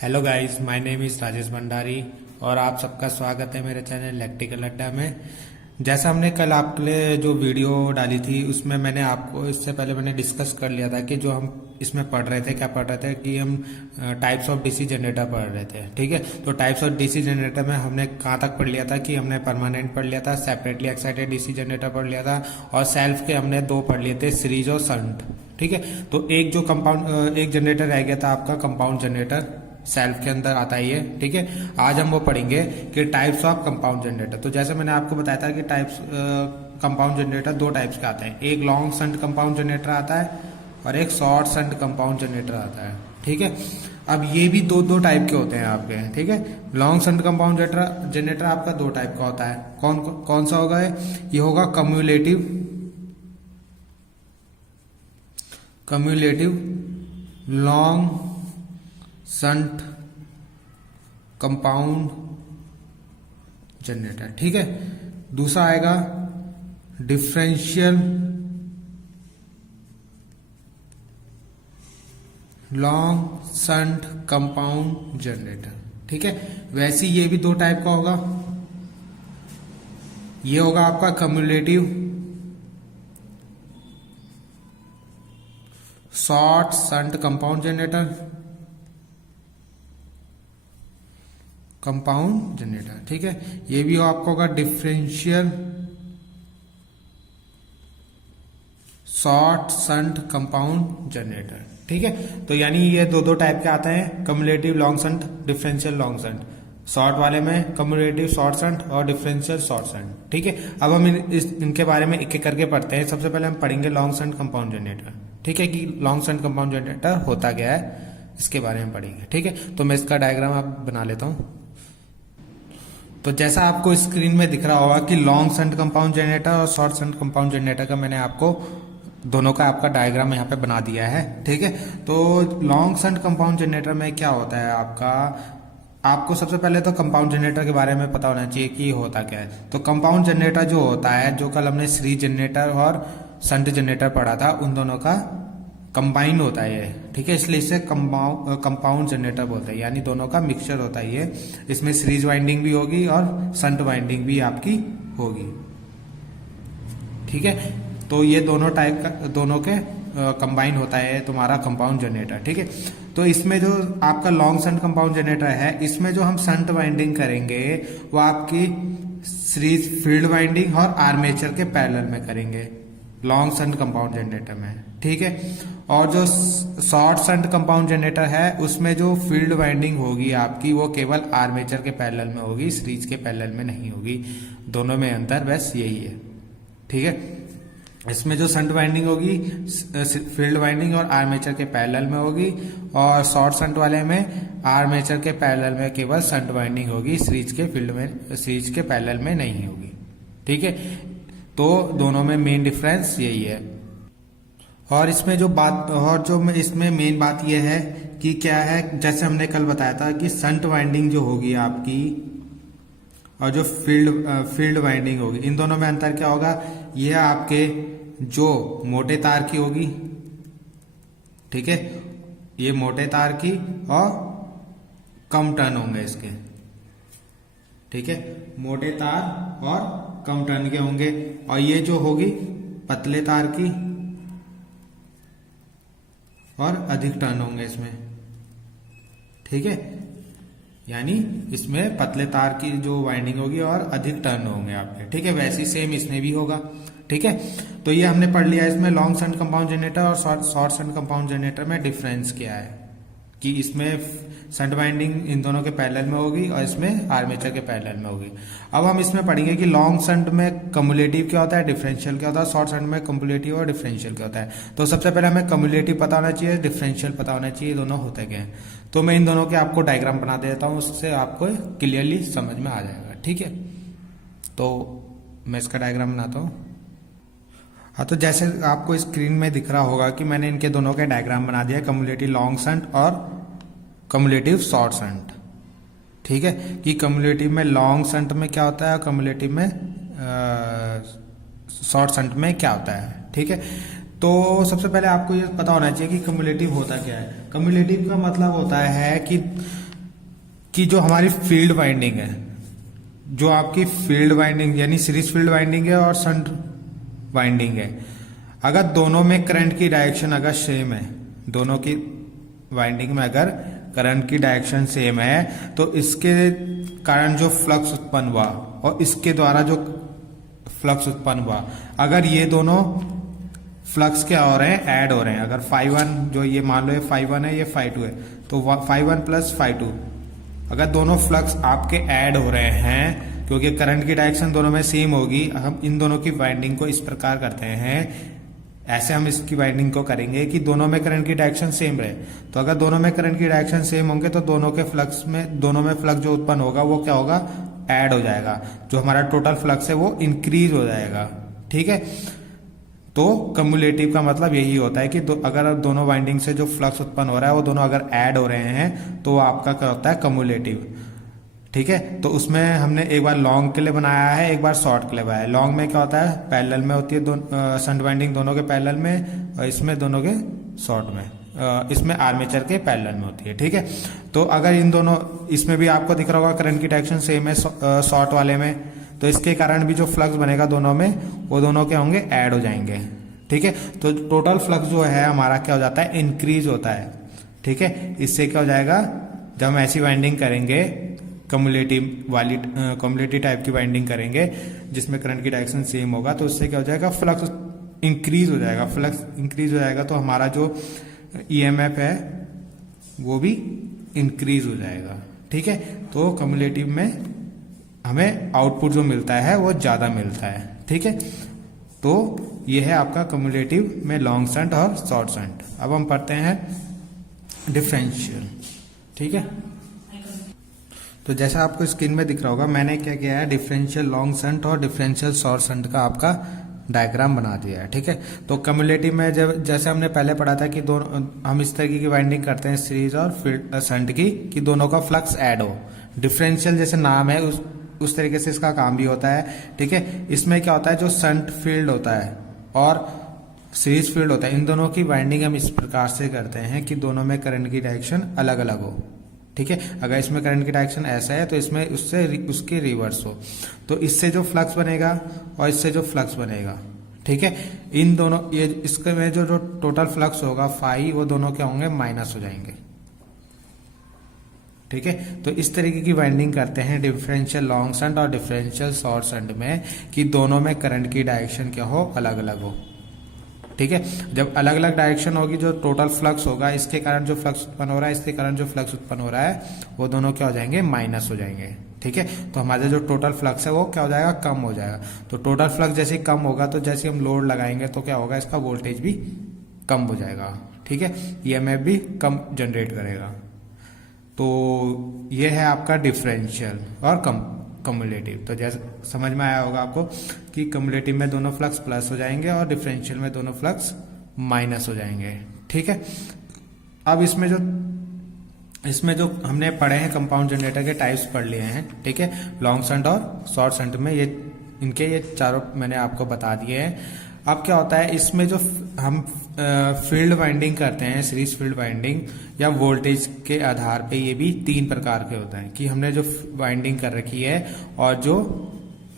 Hello guys, my name is Rajesh Bhandari और आप सबका स्वागत है मेरे चैनल इलेक्ट्रिकल अड्डा में। जैसा हमने कल आपके लिए जो वीडियो डाली थी उसमें मैंने आपको इससे पहले मैंने डिस्कस कर लिया था कि जो हम इसमें पढ़ रहे थे, क्या पढ़ रहे थे कि हम टाइप्स ऑफ डीसी जनरेटर पढ़ रहे थे। ठीक है, तो टाइप्स ऑफ डीसी जनरेटर में हमने कहाँ तक पढ़ लिया था कि हमने परमानेंट पढ़ लिया था, सेपरेटली एक्साइटेड डीसी जनरेटर पढ़ लिया था और सेल्फ के हमने दो पढ़ लिए थे, सीरीज और शंट। ठीक है, तो एक जो कंपाउंड एक जनरेटर रह गया था आपका कंपाउंड जनरेटर, सेल्फ के अंदर आता ही है। ठीक है, आज हम वो पढ़ेंगे कि टाइप्स ऑफ कंपाउंड जनरेटर। तो जैसे मैंने आपको बताया था कि टाइप्स कंपाउंड जनरेटर दो टाइप्स के आते हैं, एक लॉन्ग शंट कंपाउंड जनरेटर आता है और एक शॉर्ट शंट कंपाउंड जनरेटर आता है। ठीक है, अब ये भी दो टाइप के होते हैं आपके। ठीक है, लॉन्ग शंट कंपाउंड जनरेटर आपका दो टाइप का होता है। कौन कौन सा होगा? ये होगा cumulative long shunt compound generator. ठीक है, दूसरा आएगा differential long shunt compound generator. ठीक है, वैसे ये भी दो टाइप का होगा। ये होगा आपका cumulative short shunt compound generator. ठीक है, ये भी आपको होगा differential short shunt compound generator. ठीक है, तो यानी ये दो टाइप के आते हैं, cumulative long shunt, differential long shunt. Short वाले में कम्युलेटिव शॉर्ट शंट और डिफरेंशियल शॉर्ट शंट। ठीक है, अब हम इनके बारे में एक एक करके पढ़ते हैं। सबसे पहले हम पढ़ेंगे लॉन्ग शंट कंपाउंड जनरेटर। ठीक है, कि लॉन्ग शंट कंपाउंड जनरेटर होता क्या है, इसके बारे में पढ़ेंगे। ठीक है, तो मैं इसका डायग्राम आप बना लेता हूं। तो जैसा आपको स्क्रीन में दिख रहा होगा कि लॉन्ग शंट कंपाउंड जनरेटर और शॉर्ट शंट कंपाउंड जनरेटर का मैंने आपको दोनों का आपका डायग्राम यहाँ पे बना दिया है। ठीक है, तो लॉन्ग शंट कंपाउंड जनरेटर में क्या होता है आपको सबसे पहले तो कंपाउंड जनरेटर के बारे में पता होना चाहिए कि होता क्या है। तो कंपाउंड जनरेटर जो होता है, जो कल हमने सीरीज जनरेटर और शंट जनरेटर पढ़ा था, उन दोनों का कंबाइन होता है ये। ठीक है, इसलिए इसे कंपाउंड जनरेटर बोलते हैं, यानी दोनों का मिक्सचर होता है ये। इसमें सीरीज वाइंडिंग भी होगी और शंट वाइंडिंग भी आपकी होगी। ठीक है, तो ये दोनों के कंबाइन होता है तुम्हारा कंपाउंड जनरेटर। ठीक है, तो इसमें जो आपका लॉन्ग शंट कंपाउंड जनरेटर है, इसमें जो हम शंट वाइंडिंग करेंगे वो आपकी सीरीज फील्ड वाइंडिंग और आर्मेचर के पैरेलल में करेंगे लॉन्ग शंट कंपाउंड जनरेटर में। ठीक है, और जो शॉर्ट शंट कंपाउंड जनरेटर है उसमें जो फील्ड वाइंडिंग होगी आपकी वो केवल आर्मेचर के पैरेलल में होगी, सीरीज के पैरेलल में नहीं होगी। दोनों में अंतर बस यही है। ठीक है, इसमें जो शंट वाइंडिंग होगी फील्ड वाइंडिंग और आर्मेचर के पैरेलल में होगी, और शॉर्ट शंट वाले में आर्मेचर के पैरेलल में केवल शंट वाइंडिंग होगी, सीरीज के पैरेलल में नहीं होगी। ठीक है, तो दोनों में मेन डिफरेंस यही है। और इसमें इसमें मेन बात यह है कि क्या है, जैसे हमने कल बताया था कि शंट वाइंडिंग जो होगी आपकी और जो फील्ड वाइंडिंग होगी, इन दोनों में अंतर क्या होगा? यह आपके जो मोटे तार की होगी, ठीक है, ये मोटे तार की और कम टर्न होंगे इसके। ठीक है, मोटे तार और कम टर्न के होंगे, और ये जो होगी पतले तार की और अधिक टर्न होंगे इसमें। ठीक है, यानी इसमें पतले तार की जो वाइंडिंग होगी और अधिक टर्न होंगे आपके। ठीक है, वैसे सेम इसमें भी होगा। ठीक है, तो ये हमने पढ़ लिया इसमें लॉन्ग शंट कंपाउंड जनरेटर और शॉर्ट शंट कंपाउंड जनरेटर में डिफरेंस क्या है, कि इसमें शंट वाइंडिंग इन दोनों के पैरेलल में होगी और इसमें आर्मेचर के पैरेलल में होगी। अब हम इसमें पढ़ेंगे कि लॉन्ग शंट में कम्युलेटिव क्या होता है, डिफरेंशियल क्या होता है, शॉर्ट शंट में कम्युलेटिव और डिफरेंशियल क्या होता है। तो सबसे पहले हमें कम्युलेटिव पता होना चाहिए, डिफरेंशियल पता होना चाहिए, दोनों होते क्या है। तो मैं इन दोनों के आपको डायग्राम बना देता हूँ, उससे आपको क्लियरली समझ में आ जाएगा। ठीक है, तो मैं इसका डायग्राम बनाता हूँ। हाँ, तो जैसे आपको स्क्रीन में दिख रहा होगा कि मैंने इनके दोनों के डायग्राम बना दिया, कम्युलेटिव लॉन्ग शंट और कम्युलेटिव शॉर्ट शंट। ठीक है, कि कम्युलेटिव में लॉन्ग शंट में क्या होता है, कम्युलेटिव में शॉर्ट शंट में क्या होता है। ठीक है, तो सबसे पहले आपको ये पता होना चाहिए कि कम्युलेटिव होता क्या है। कम्युलेटिव का मतलब होता है कि कि जो हमारी फील्ड वाइंडिंग है, जो आपकी फील्ड वाइंडिंग यानी सीरीज फील्ड वाइंडिंग है और शंट वाइंडिंग है, अगर दोनों में करंट की डायरेक्शन अगर सेम है, दोनों की वाइंडिंग में अगर करंट की डायरेक्शन सेम है, तो इसके कारण जो फ्लक्स उत्पन्न हुआ और इसके द्वारा जो फ्लक्स उत्पन्न हुआ, अगर ये दोनों फ्लक्स क्या हो रहे हैं, ऐड हो रहे हैं। अगर φ1 जो ये मान लो ये φ1 है, ये φ2 है, तो φ1 प्लस φ2 अगर दोनों फ्लक्स आपके ऐड हो रहे हैं, क्योंकि करंट की डायरेक्शन दोनों में सेम होगी, हम इन दोनों की वाइंडिंग को इस प्रकार करते हैं, ऐसे हम इसकी वाइंडिंग को करेंगे कि दोनों में करंट की डायरेक्शन सेम रहे। तो अगर दोनों में करंट की डायरेक्शन सेम होंगे तो दोनों में फ्लक्स जो उत्पन्न होगा वो क्या होगा, ऐड हो जाएगा। जो हमारा टोटल फ्लक्स है वो इंक्रीज हो जाएगा। ठीक है, तो कम्युलेटिव का मतलब यही होता है कि अगर दोनों वाइंडिंग से जो फ्लक्स उत्पन्न हो रहा है वो दोनों अगर ऐड हो रहे हैं तो आपका क्या होता है, कम्युलेटिव। ठीक है, तो उसमें हमने एक बार लॉन्ग के लिए बनाया है, एक बार शॉर्ट के लिए बनाया है। लॉन्ग में क्या होता है, पैरेलल में होती है शंट वाइंडिंग दोनों के पैरेलल में, और इसमें दोनों के शॉर्ट में, इसमें आर्मेचर के पैरेलल में होती है। ठीक है, तो अगर इन दोनों, इसमें भी आपको दिख रहा होगा करंट की डायरेक्शन सेम है शॉर्ट वाले में, तो इसके कारण भी जो फ्लक्स बनेगा दोनों में, वो दोनों क्या होंगे, ऐड हो जाएंगे। ठीक है, तो टोटल फ्लक्स जो है हमारा क्या हो जाता है, इंक्रीज होता है। ठीक है, इससे क्या हो जाएगा, जब हम ऐसी वाइंडिंग करेंगे कम्युलेटिव टाइप की वाइंडिंग करेंगे जिसमें करंट की डायरेक्शन सेम होगा, तो उससे क्या हो जाएगा, फ्लक्स इंक्रीज हो जाएगा। फ्लक्स इंक्रीज हो जाएगा तो हमारा जो ईएमएफ है वो भी इंक्रीज हो जाएगा। ठीक है, तो कम्युलेटिव में हमें आउटपुट जो मिलता है वो ज्यादा मिलता है। ठीक है, तो ये है आपका कम्युलेटिव में लॉन्ग शंट और शॉर्ट शंट। अब हम पढ़ते हैं डिफरेंशियल। ठीक है, तो जैसा आपको स्क्रीन में दिख रहा होगा, मैंने क्या किया है, डिफरेंशियल लॉन्ग शंट और डिफरेंशियल शॉर्ट शंट का आपका डायग्राम बना दिया है। ठीक है, तो कम्युलेटिव में जब जैसे हमने पहले पढ़ा था कि दोनों हम इस तरीके की वाइंडिंग करते हैं सीरीज और शंट की, कि दोनों का फ्लक्स ऐड हो। डिफरेंशियल जैसे नाम है उस तरीके से इसका काम भी होता है। ठीक है, इसमें क्या होता है, जो शंट फील्ड होता है और सीरीज फील्ड होता है, इन दोनों की वाइंडिंग हम इस प्रकार से करते हैं कि दोनों में करंट की डायरेक्शन अलग अलग हो। ठीक है, अगर इसमें करंट की डायरेक्शन ऐसा है तो इसमें उसके रिवर्स हो, तो इससे जो फ्लक्स बनेगा और इससे जो फ्लक्स बनेगा, ठीक है, इन दोनों ये इसके में जो टोटल फ्लक्स होगा फाई, वो दोनों क्या होंगे, माइनस हो जाएंगे। ठीक है, तो इस तरीके की वाइंडिंग करते हैं डिफरेंशियल लॉन्ग शंट और डिफरेंशियल शॉर्ट शंट में, कि दोनों में करंट की डायरेक्शन क्या हो, अलग अलग हो। ठीक है, जब अलग अलग डायरेक्शन होगी, जो टोटल फ्लक्स होगा, इसके कारण जो फ्लक्स उत्पन्न हो रहा है, इसके कारण जो फ्लक्स उत्पन्न हो रहा है, वो दोनों क्या हो जाएंगे, माइनस हो जाएंगे। ठीक है, तो हमारा जो टोटल फ्लक्स है वो क्या हो जाएगा, कम हो जाएगा। तो टोटल फ्लक्स जैसे कम होगा तो जैसे हम लोड लगाएंगे तो क्या होगा, इसका वोल्टेज भी कम हो जाएगा। ठीक है, ईएमएफ भी कम जनरेट करेगा। तो ये है आपका डिफरेंशियल और कम्युलेटिव। तो जैसे समझ में आया होगा आपको कि कम्युलेटिव में दोनों फ्लक्स प्लस हो जाएंगे और डिफरेंशियल में दोनों फ्लक्स माइनस हो जाएंगे। ठीक है, अब इसमें जो हमने पढ़े हैं कंपाउंड जनरेटर के टाइप्स पढ़ लिए हैं। ठीक है, लॉन्ग शंट और शॉर्ट शंट में ये चारों मैंने आपको बता दिए हैं। अब क्या होता है, इसमें जो हम फील्ड वाइंडिंग करते हैं, सीरीज फील्ड वाइंडिंग या वोल्टेज के आधार पे, ये भी 3 प्रकार के होते हैं, कि हमने जो वाइंडिंग कर रखी है और जो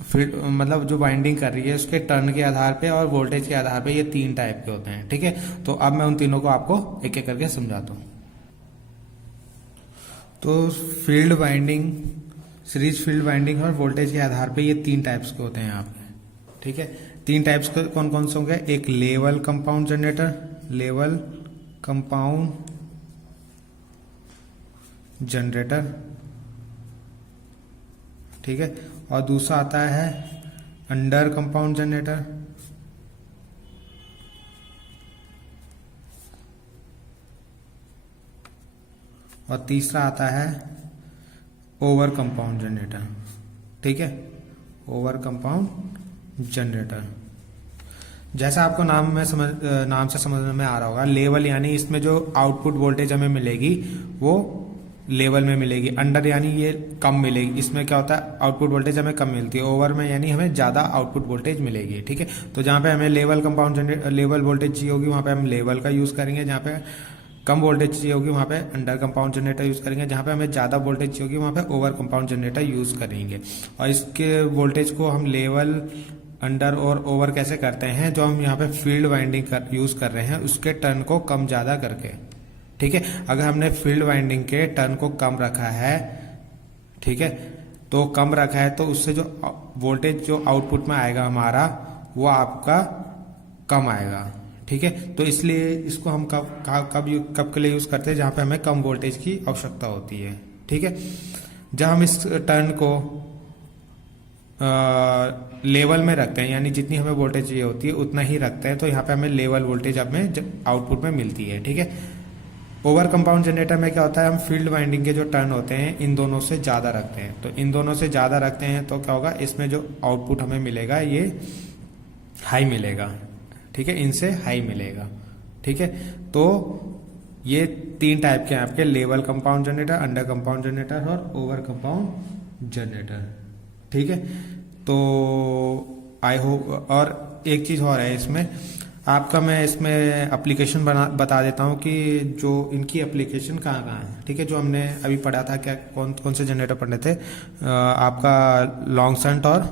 फील्ड मतलब जो वाइंडिंग कर रही है उसके टर्न के आधार पे और वोल्टेज के आधार पे, ये 3 टाइप के होते हैं। ठीक है, तो अब मैं उन तीनों को आपको एक एक करके समझाता हूँ। तो field winding, series field winding और वोल्टेज के आधार पे ये 3 टाइप्स के होते हैं आपके। ठीक है, 3 टाइप्स के कौन कौन से होंगे, एक level compound generator, level compound generator. ठीक है, और दूसरा आता है अंडर कंपाउंड जनरेटर, और तीसरा आता है ओवर कंपाउंड जनरेटर। ठीक है, ओवर कंपाउंड जनरेटर। जैसा आपको नाम से समझ में आ रहा होगा, लेवल यानी इसमें जो आउटपुट वोल्टेज हमें मिलेगी वो लेवल में मिलेगी। अंडर यानी ये कम मिलेगी, इसमें क्या होता है, आउटपुट वोल्टेज हमें कम मिलती है। ओवर में यानी हमें ज्यादा आउटपुट वोल्टेज मिलेगी। ठीक है, तो जहां पे हमें लेवल कंपाउंड लेवल वोल्टेज चाहिए होगी वहां पे हम लेवल का यूज करेंगे, जहां पे कम वोल्टेज चाहिए होगी वहाँ पे अंडर कंपाउंड जनरेटर यूज करेंगे, जहाँ पे हमें ज़्यादा वोल्टेज चाहिए होगी वहाँ पे ओवर कंपाउंड जनरेटर यूज करेंगे। और इसके वोल्टेज को हम लेवल, अंडर और ओवर कैसे करते हैं, जो हम यहाँ पे फील्ड वाइंडिंग यूज कर रहे हैं उसके टर्न को कम ज़्यादा करके। ठीक है, अगर हमने फील्ड वाइंडिंग के टर्न को कम रखा है, ठीक है, तो कम रखा है तो उससे जो वोल्टेज जो आउटपुट में आएगा हमारा वो आपका कम आएगा। ठीक है, तो इसलिए इसको हम कब के लिए यूज करते हैं, जहां पे हमें कम वोल्टेज की आवश्यकता होती है। ठीक है, जब हम इस टर्न को लेवल में रखते हैं, यानी जितनी हमें वोल्टेज चाहिए होती है उतना ही रखते हैं, तो यहाँ पे हमें लेवल वोल्टेज हमें आउटपुट में मिलती है। ठीक है, ओवर कंपाउंड जनरेटर में क्या होता है, हम फील्ड वाइंडिंग के जो टर्न होते हैं इन दोनों से ज्यादा रखते हैं। तो इन दोनों से ज्यादा रखते हैं तो क्या होगा, इसमें जो आउटपुट हमें मिलेगा ये हाई मिलेगा। ठीक है, इनसे हाई मिलेगा। ठीक है, तो ये 3 टाइप के हैं आपके, level compound generator, under compound generator और ओवर कंपाउंड जनरेटर। ठीक है, तो आई होप, और एक चीज और है इसमें आपका, मैं इसमें एप्लीकेशन बता देता हूँ कि जो इनकी एप्लीकेशन कहाँ कहाँ है। ठीक है, जो हमने अभी पढ़ा था, क्या कौन कौन से जनरेटर पढ़े थे, आपका लॉन्ग शंट और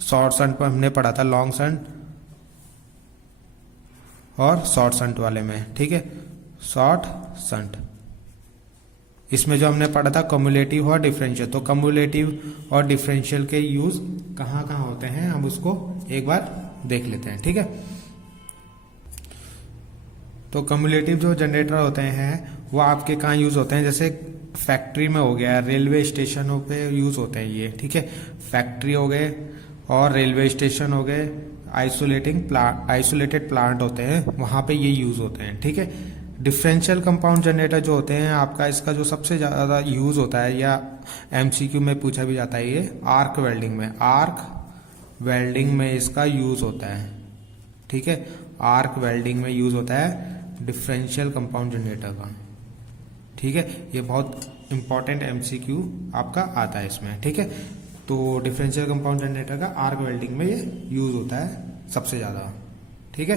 शॉर्ट शंट पर हमने पढ़ा था, लॉन्ग शंट और शॉर्ट शंट वाले में। ठीक है, शॉर्ट शंट, इसमें जो हमने पढ़ा था कम्युलेटिव और डिफरेंशियल, तो कम्युलेटिव और डिफरेंशियल के यूज कहाँ कहाँ होते हैं हम उसको एक बार देख लेते हैं। ठीक है, तो कम्युलेटिव जो जनरेटर होते हैं वो आपके कहाँ यूज होते हैं, जैसे फैक्ट्री में हो गया, रेलवे स्टेशनों पे यूज होते हैं ये। ठीक है, फैक्ट्री हो गए और रेलवे स्टेशन हो गए, आइसोलेटेड प्लांट होते हैं, वहां पे ये यूज होते हैं। ठीक है, डिफरेंशियल कंपाउंड जनरेटर जो होते हैं आपका, इसका जो सबसे ज्यादा यूज होता है या एमसीक्यू में पूछा भी जाता है, ये आर्क वेल्डिंग में, आर्क वेल्डिंग में इसका यूज होता है। ठीक है, आर्क वेल्डिंग में यूज होता है डिफरेंशियल कंपाउंड जनरेटर का। ठीक है, ये बहुत इंपॉर्टेंट एमसीक्यू आपका आता है इसमें। ठीक है, तो डिफरेंशियल कंपाउंड जनरेटर का आर्क वेल्डिंग में ये यूज होता है सबसे ज्यादा। ठीक है,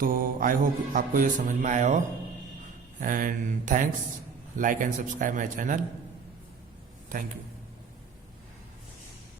तो आई होप आपको ये समझ में आया हो, and thanks, like and subscribe my channel, thank you.